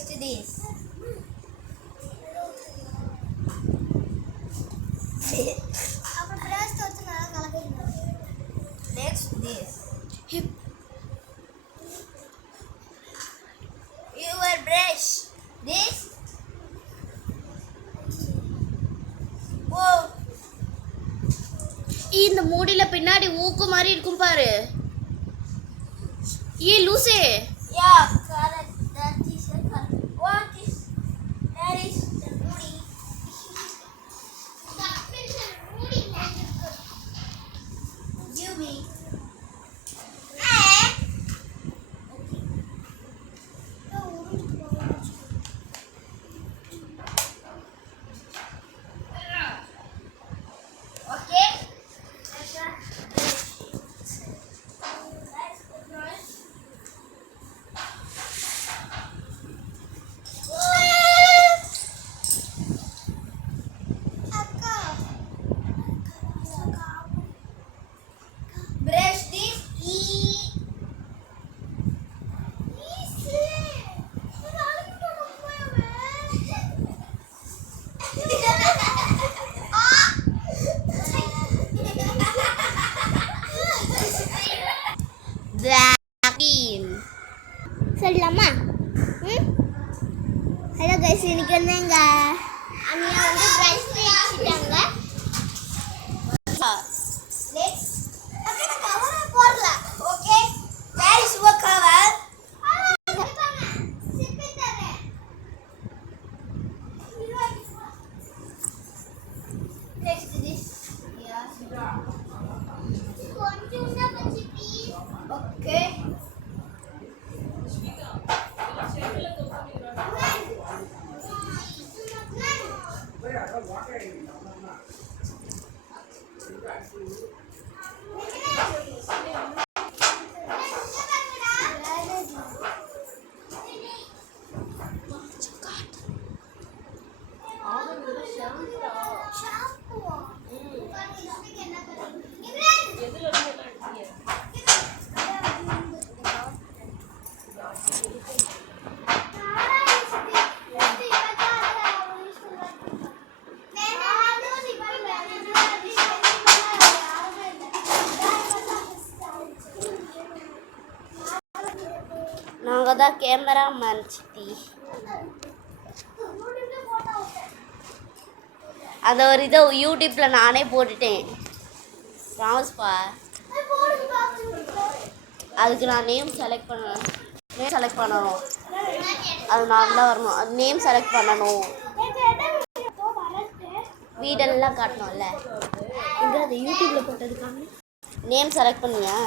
Next this. Next this. Hip. Your brush. This. Whoa. இந்த மூடில பின்னாடி ஊக்கு மாதிரி இருக்கும் பாரு. ஏ லூசே. Yeah, correct. That is correct. What is? That is the moody. Give me. Okay. Brush this. Blackpink. சொல்லலாமா? ஹலோ கைஸ், இன்னைக்கு வந்தாங்க அண்ணா வந்து ப்ரைஸ் வச்சுட்டாங்க. Next. Okay, நான் cover போடல. Okay. Where is your cover? Next this. Yeah. Okay. நாங்கள் தான் கேமராமேன் சித்தி. அந்த ஒரு இதை யூடியூப்பில் நானே போட்டுட்டேன். ப்ராமிஸ்பா. அதுக்கு நான் நேம் செலக்ட் பண்ணணும். அது நான் தான் வரணும். அது நேம் செலக்ட் பண்ணணும். வீடெல்லாம் காட்டணும்ல. இங்கே அது யூடியூப்பில் போட்டதுக்காக நேம் செலக்ட் பண்ணியா?